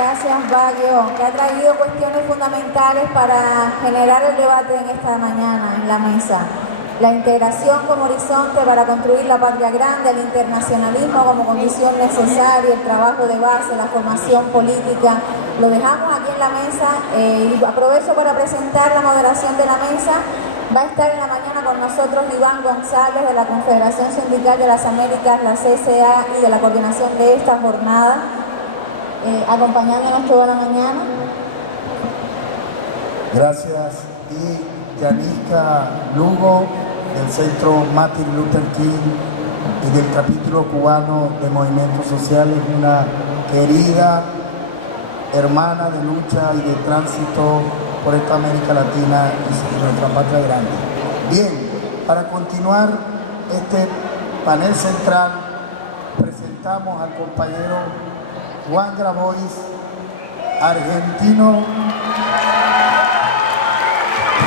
Gracias, Bayo, que ha traído cuestiones fundamentales para generar el debate en esta mañana en la mesa. La integración como horizonte para construir la patria grande, el internacionalismo como condición necesaria, el trabajo de base, la formación política. Lo dejamos aquí en la mesa y aprovecho para presentar la moderación de la mesa. Va a estar en la mañana con nosotros Iván González de la Confederación Sindical de las Américas, la CCA y de la coordinación de esta jornada, acompañándonos toda la mañana. Gracias. Y Yanisca Lugo, del Centro Martin Luther King y del capítulo cubano de Movimientos Sociales, una querida hermana de lucha y de tránsito por esta América Latina y nuestra patria grande. Bien, para continuar este panel central, presentamos al compañero Juan Grabois, argentino,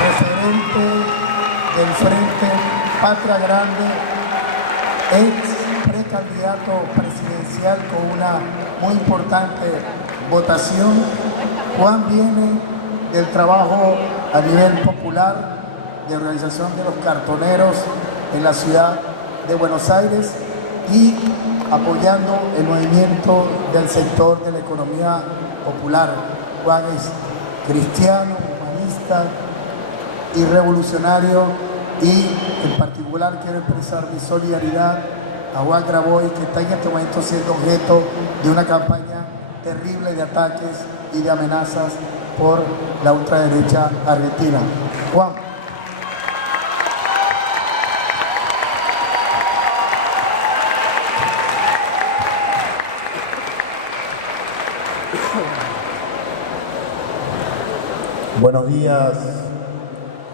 referente del Frente Patria Grande, ex precandidato presidencial con una muy importante votación. Juan viene del trabajo a nivel popular de organización de los cartoneros en la ciudad de Buenos Aires y apoyando el movimiento del sector de la economía popular. Juan es cristiano, humanista y revolucionario, y en particular quiero expresar mi solidaridad a Juan Grabois, que está en este momento siendo objeto de una campaña terrible de ataques y de amenazas por la ultraderecha argentina. Juan. Buenos días,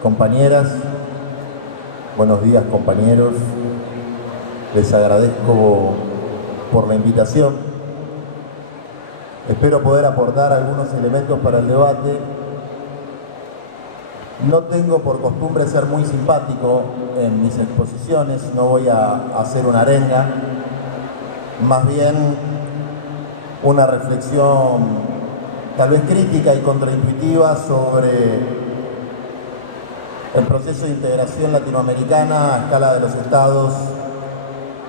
compañeras. Buenos días, compañeros. Les agradezco por la invitación. Espero poder aportar algunos elementos para el debate. No tengo por costumbre ser muy simpático en mis exposiciones, no voy a hacer una arenga, más bien una reflexión tal vez crítica y contraintuitiva sobre el proceso de integración latinoamericana a escala de los estados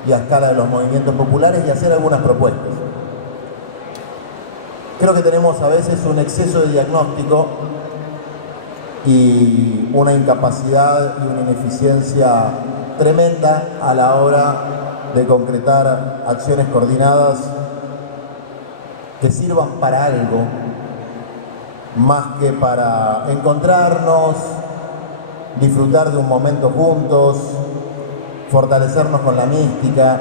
y a escala de los movimientos populares, y hacer algunas propuestas. Creo que tenemos a veces un exceso de diagnóstico y una incapacidad y una ineficiencia tremenda a la hora de concretar acciones coordinadas que sirvan para algo más que para encontrarnos, disfrutar de un momento juntos, fortalecernos con la mística.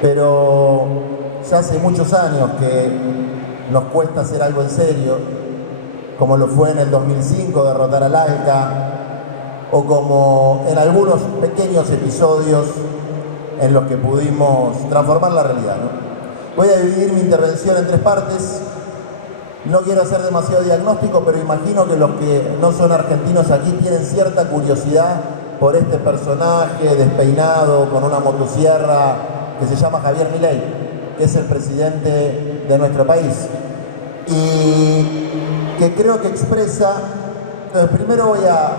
Pero ya hace muchos años que nos cuesta hacer algo en serio, como lo fue en el 2005 derrotar al ALCA, o como en algunos pequeños episodios en los que pudimos transformar la realidad, ¿no? Voy a dividir mi intervención en tres partes. No quiero hacer demasiado diagnóstico, pero imagino que los que no son argentinos aquí tienen cierta curiosidad por este personaje despeinado con una motosierra que se llama Javier Milei, que es el presidente de nuestro país y que creo que expresa. Entonces, primero voy a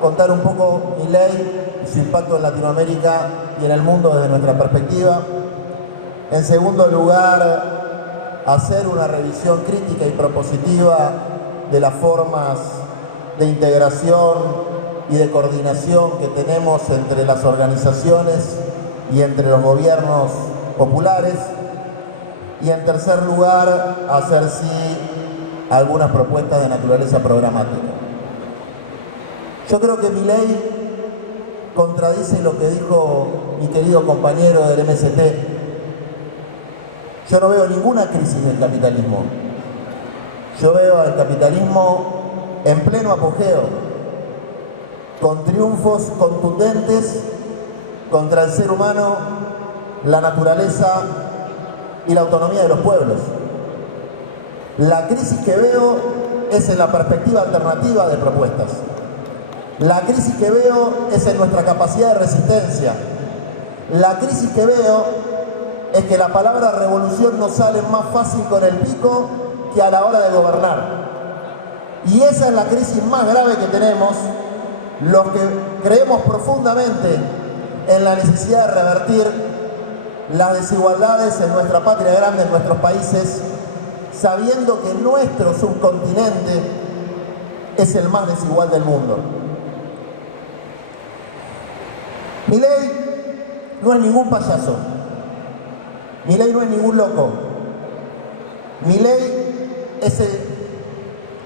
contar un poco Milei y su impacto en Latinoamérica y en el mundo desde nuestra perspectiva. En segundo lugar, hacer una revisión crítica y propositiva de las formas de integración y de coordinación que tenemos entre las organizaciones y entre los gobiernos populares. Y en tercer lugar, hacer sí algunas propuestas de naturaleza programática. Yo creo que Milei contradice lo que dijo mi querido compañero del MST. Yo no veo ninguna crisis del capitalismo. Yo veo al capitalismo en pleno apogeo, con triunfos contundentes contra el ser humano, la naturaleza y la autonomía de los pueblos. La crisis que veo es en la perspectiva alternativa de propuestas. La crisis que veo es en nuestra capacidad de resistencia. La crisis que veo es que la palabra revolución nos sale más fácil con el pico que a la hora de gobernar. Y esa es la crisis más grave que tenemos, los que creemos profundamente en la necesidad de revertir las desigualdades en nuestra patria grande, en nuestros países, sabiendo que nuestro subcontinente es el más desigual del mundo. Milei no es ningún payaso. Milei no es ningún loco. Milei es el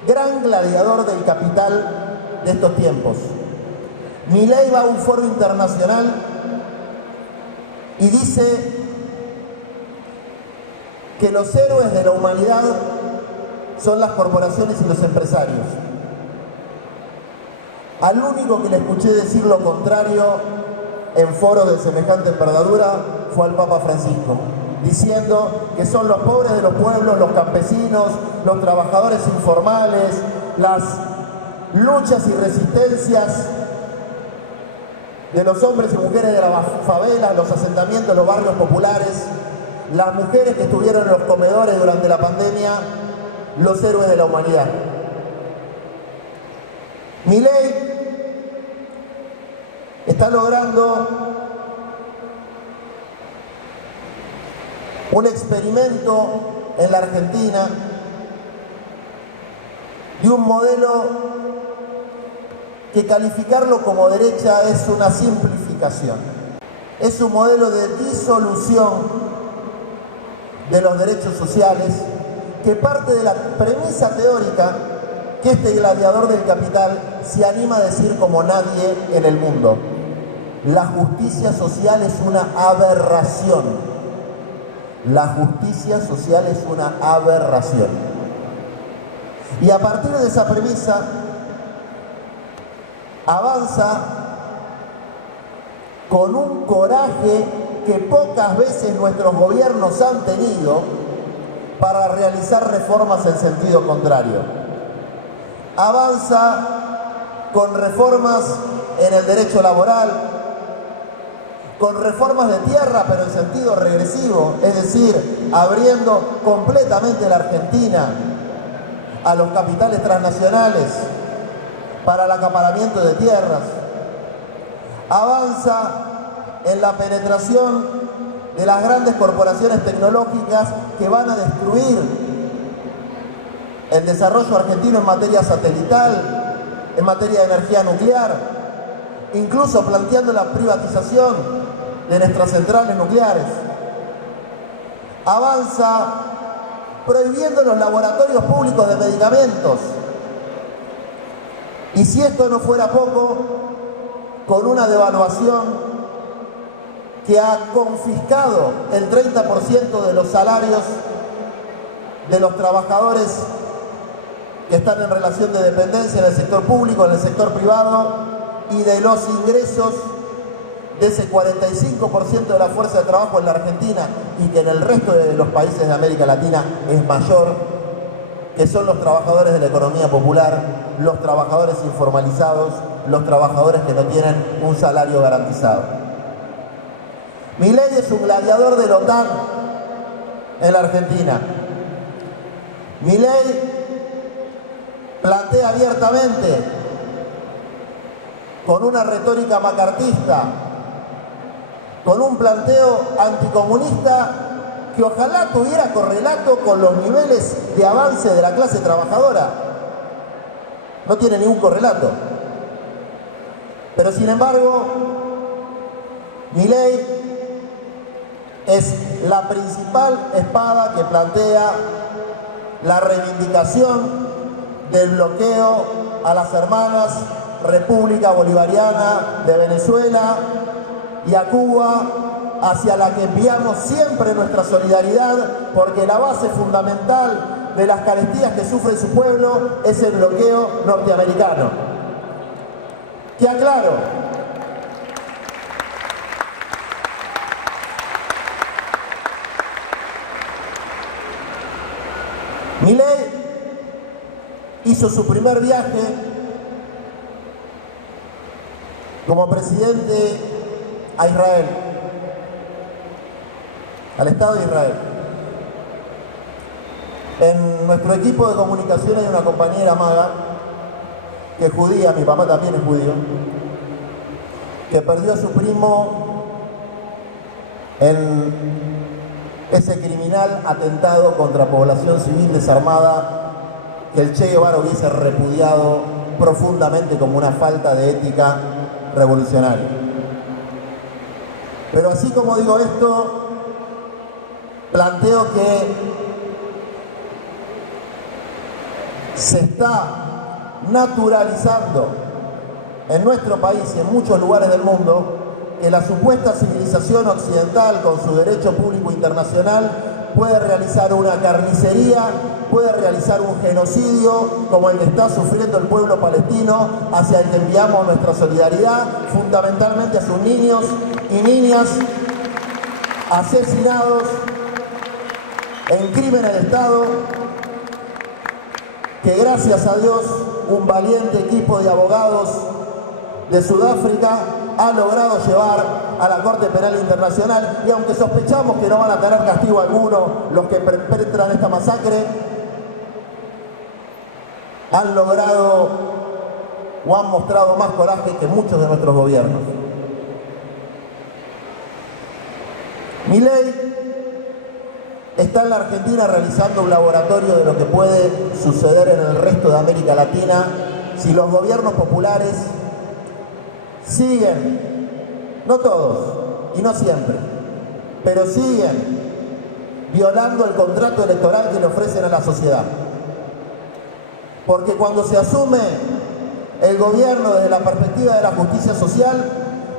gran gladiador del capital de estos tiempos. Milei va a un foro internacional y dice que los héroes de la humanidad son las corporaciones y los empresarios. Al único que le escuché decir lo contrario en foros de semejante envergadura fue al Papa Francisco, diciendo que son los pobres de los pueblos, los campesinos, los trabajadores informales, las luchas y resistencias de los hombres y mujeres de las favelas, los asentamientos, los barrios populares, las mujeres que estuvieron en los comedores durante la pandemia, los héroes de la humanidad. Milei está logrando un experimento en la Argentina de un modelo que calificarlo como derecha es una simplificación. Es un modelo de disolución de los derechos sociales que parte de la premisa teórica que este gladiador del capital se anima a decir como nadie en el mundo. La justicia social es una aberración. La justicia social es una aberración. Y a partir de esa premisa avanza con un coraje que pocas veces nuestros gobiernos han tenido para realizar reformas en sentido contrario. Avanza con reformas en el derecho laboral, con reformas de tierra, pero en sentido regresivo, es decir, abriendo completamente la Argentina a los capitales transnacionales para el acaparamiento de tierras. Avanza en la penetración de las grandes corporaciones tecnológicas que van a destruir el desarrollo argentino en materia satelital, en materia de energía nuclear, incluso planteando la privatización de nuestras centrales nucleares. Avanza prohibiendo los laboratorios públicos de medicamentos. Y si esto no fuera poco, con una devaluación que ha confiscado el 30% de los salarios de los trabajadores que están en relación de dependencia en el sector público, en el sector privado, y de los ingresos de ese 45% de la fuerza de trabajo en la Argentina y que en el resto de los países de América Latina es mayor, que son los trabajadores de la economía popular, los trabajadores informalizados, los trabajadores que no tienen un salario garantizado. Milei es un gladiador de la OTAN en la Argentina. Milei plantea abiertamente, con una retórica macartista, con un planteo anticomunista que ojalá tuviera correlato con los niveles de avance de la clase trabajadora. No tiene ningún correlato. Pero sin embargo, Milei es la principal espada que plantea la reivindicación del bloqueo a las hermanas República Bolivariana de Venezuela y a Cuba, hacia la que enviamos siempre nuestra solidaridad, porque la base fundamental de las carestías que sufre su pueblo es el bloqueo norteamericano. Que aclaro, Milei hizo su primer viaje como presidente a Israel. al Estado de Israel. En nuestro equipo de comunicación hay una compañera Maga, que es judía, mi papá también es judío, que perdió a su primo en ese criminal atentado contra población civil desarmada que el Che Guevara hubiese repudiado profundamente como una falta de ética revolucionaria. Pero así como digo esto, planteo que se está naturalizando en nuestro país y en muchos lugares del mundo que la supuesta civilización occidental con su derecho público internacional puede realizar una carnicería, puede realizar un genocidio como el que está sufriendo el pueblo palestino, hacia el que enviamos nuestra solidaridad, fundamentalmente a sus niños y niñas asesinados en crímenes de Estado, que gracias a Dios un valiente equipo de abogados de Sudáfrica ha logrado llevar a la Corte Penal Internacional, y aunque sospechamos que no van a tener castigo alguno los que perpetran esta masacre, han logrado o han mostrado más coraje que muchos de nuestros gobiernos. Milei está en la Argentina realizando un laboratorio de lo que puede suceder en el resto de América Latina si los gobiernos populares siguen, no todos y no siempre, pero siguen violando el contrato electoral que le ofrecen a la sociedad. Porque cuando se asume el gobierno desde la perspectiva de la justicia social,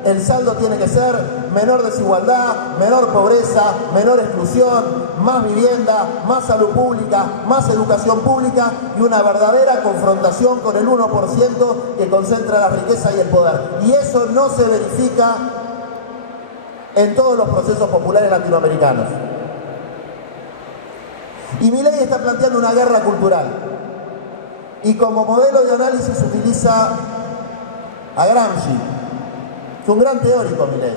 el saldo tiene que ser menor desigualdad, menor pobreza, menor exclusión, más vivienda, más salud pública, más educación pública y una verdadera confrontación con el 1% que concentra la riqueza y el poder. Y eso no se verifica en todos los procesos populares latinoamericanos. Y Milei está planteando una guerra cultural. Y como modelo de análisis utiliza a Gramsci. Es un gran teórico, Milei,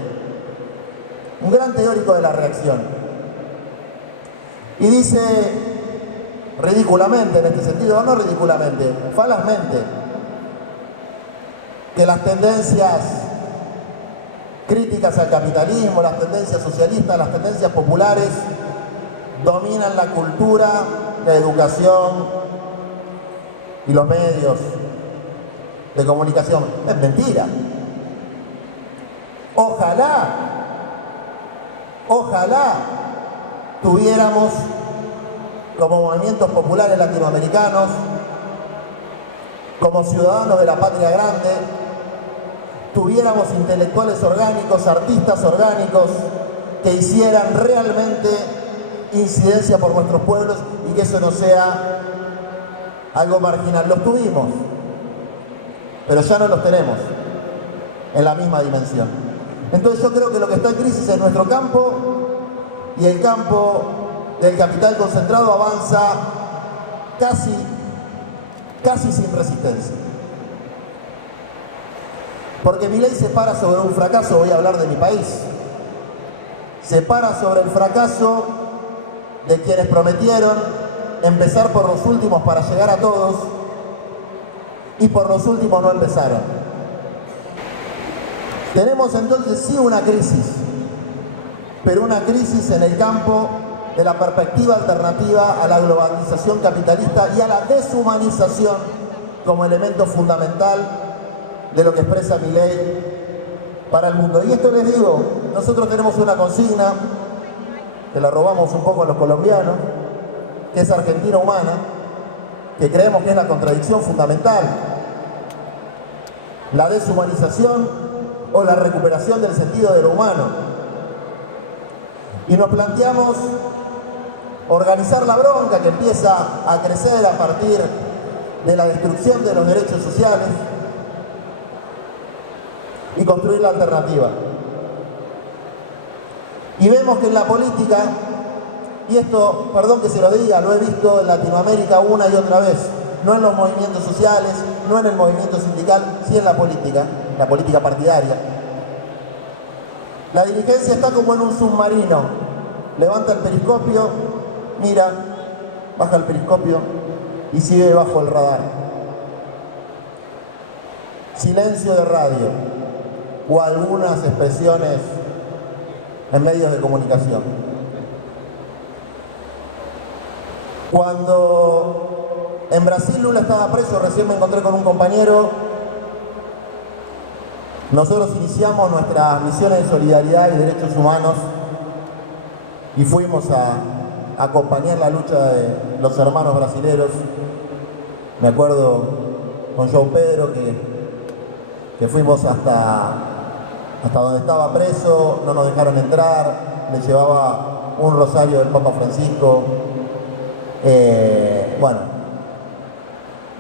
un gran teórico de la reacción. Y dice ridículamente, en este sentido, no ridículamente, falazmente, que las tendencias críticas al capitalismo, las tendencias socialistas, las tendencias populares, dominan la cultura, la educación y los medios de comunicación. Es mentira. Ojalá tuviéramos como movimientos populares latinoamericanos, como ciudadanos de la patria grande, tuviéramos intelectuales orgánicos, artistas orgánicos que hicieran realmente incidencia por nuestros pueblos y que eso no sea algo marginal. Los tuvimos, pero ya no los tenemos en la misma dimensión. Entonces yo creo que lo que está en crisis es nuestro campo, y el campo del capital concentrado avanza casi sin resistencia. Porque Milei se para sobre un fracaso, voy a hablar de mi país, se para sobre el fracaso de quienes prometieron empezar por los últimos para llegar a todos, y por los últimos no empezaron. Tenemos entonces sí una crisis, pero una crisis en el campo de la perspectiva alternativa a la globalización capitalista y a la deshumanización como elemento fundamental de lo que expresa Milei para el mundo. Y esto les digo, nosotros tenemos una consigna, que la robamos un poco a los colombianos, que es Argentina Humana, que creemos que es la contradicción fundamental, la deshumanización o la recuperación del sentido de lo humano. Y nos planteamos organizar la bronca que empieza a crecer a partir de la destrucción de los derechos sociales y construir la alternativa. Y vemos que en la política, y esto, perdón que se lo diga, lo he visto en Latinoamérica una y otra vez, no en los movimientos sociales, no en el movimiento sindical, sí en la política partidaria. La dirigencia está como en un submarino, levanta el periscopio, mira, baja el periscopio y sigue bajo el radar. Silencio de radio o algunas expresiones en medios de comunicación. Cuando en Brasil Lula estaba preso, recién me encontré con un compañero, nosotros iniciamos nuestras misiones de solidaridad y derechos humanos y fuimos a acompañar la lucha de los hermanos brasileros. Me acuerdo con João Pedro que fuimos hasta donde estaba preso, no nos dejaron entrar, le llevaba un rosario del Papa Francisco. Bueno,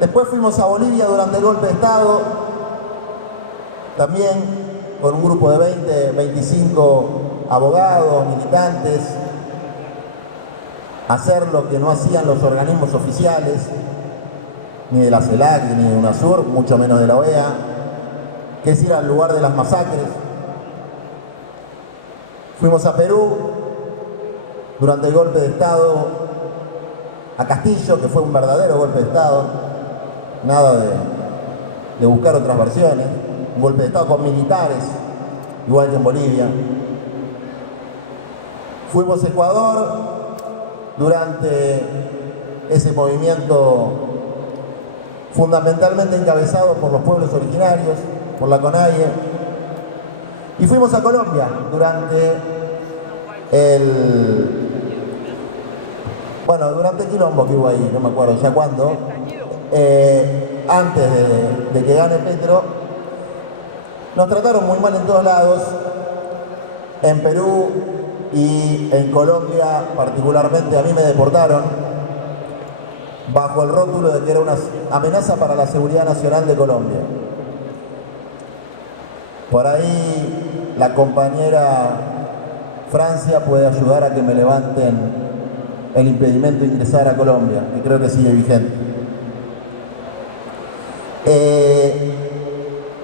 después fuimos a Bolivia durante el golpe de Estado, también con un grupo de 20, 25 abogados, militantes, hacer lo que no hacían los organismos oficiales, ni de la CELAC, ni de UNASUR, mucho menos de la OEA, que es ir al lugar de las masacres. Fuimos a Perú durante el golpe de Estado, a Castillo, que fue un verdadero golpe de Estado, nada de buscar otras versiones, un golpe de Estado con militares, igual que en Bolivia. Fuimos a Ecuador durante ese movimiento fundamentalmente encabezado por los pueblos originarios, por la CONAIE, y fuimos a Colombia durante durante el quilombo que hubo ahí, no me acuerdo ya cuándo, antes de que gane Petro. Nos trataron muy mal en todos lados, en Perú y en Colombia particularmente. A mí me deportaron bajo el rótulo de que era una amenaza para la seguridad nacional de Colombia. Por ahí la compañera Francia puede ayudar a que me levanten el impedimento de ingresar a Colombia, que creo que sigue vigente.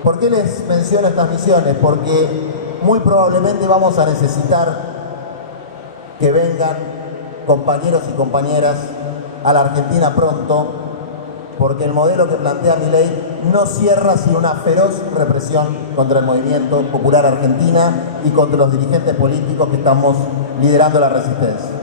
¿Por qué les menciono estas misiones? Porque muy probablemente vamos a necesitar que vengan compañeros y compañeras a la Argentina pronto, porque el modelo que plantea Milei no cierra sin una feroz represión contra el movimiento popular argentina y contra los dirigentes políticos que estamos liderando la resistencia.